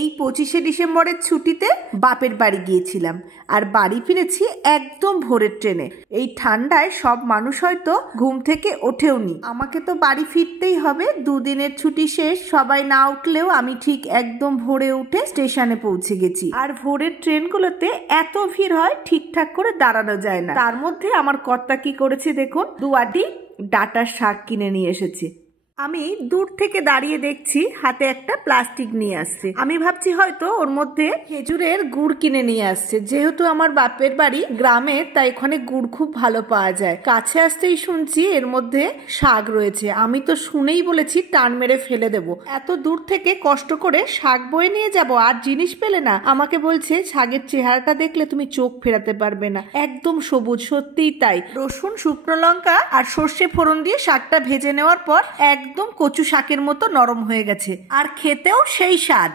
এই 25শে ডিসেম্বরের ছুটিতে বাপের বাড়ি গিয়েছিলাম আর বাড়ি ফিরেছি একদম ভোরের ট্রেনে। এই ঠান্ডায় সব মানুষ হয়তো ঘুম থেকে ওঠেওনি। আমাকে তো বাড়ি ফিরতেই হবে। দুদিনের ছুটি শেষ, সবাই না উঠলেও আমি ঠিক একদম ভোরে উঠে স্টেশনে পৌঁছে গেছি। আর ভোরের ট্রেনগুলোতে এত ভিড় হয়, ঠিকঠাক করে দাঁড়ানো যায় না। তার মধ্যে আমার কর্তা কি করেছে দেখুন, 2 আটি ডাটার শাক কিনে নিয়ে এসেছে। আমি দূর থেকে দাঁড়িয়ে দেখছি হাতে একটা প্লাস্টিক নিয়ে আসছে। আমি ভাবছি হয়তো ওর মধ্যে খেজুরের গুড় কিনে নিয়ে আসছে। যেহেতু আমার বাপের বাড়ি গ্রামে, তাই ওখানে গুড় খুব ভালো পাওয়া যায়। কাছে আসতেই শুনছি এর মধ্যে শাক রয়েছে। আমি তো শুনেই বলেছি টান মেরে ফেলে দেব। এত দূর থেকে কষ্ট করে শাক বয়ে নিয়ে যাব আর জিনিস পেলে না। আমাকে বলছে শাকের চেহারাটা দেখলে তুমি চোখ ফেরাতে পারবে না, একদম সবুজ। সত্যিই তাই। রসুন, শুকনো লঙ্কা আর সর্ষে ফোড়ন দিয়ে শাকটা ভেজে নেওয়ার পর একদম কচু শাকের মতো নরম হয়ে গেছে আর খেতেও সেই স্বাদ।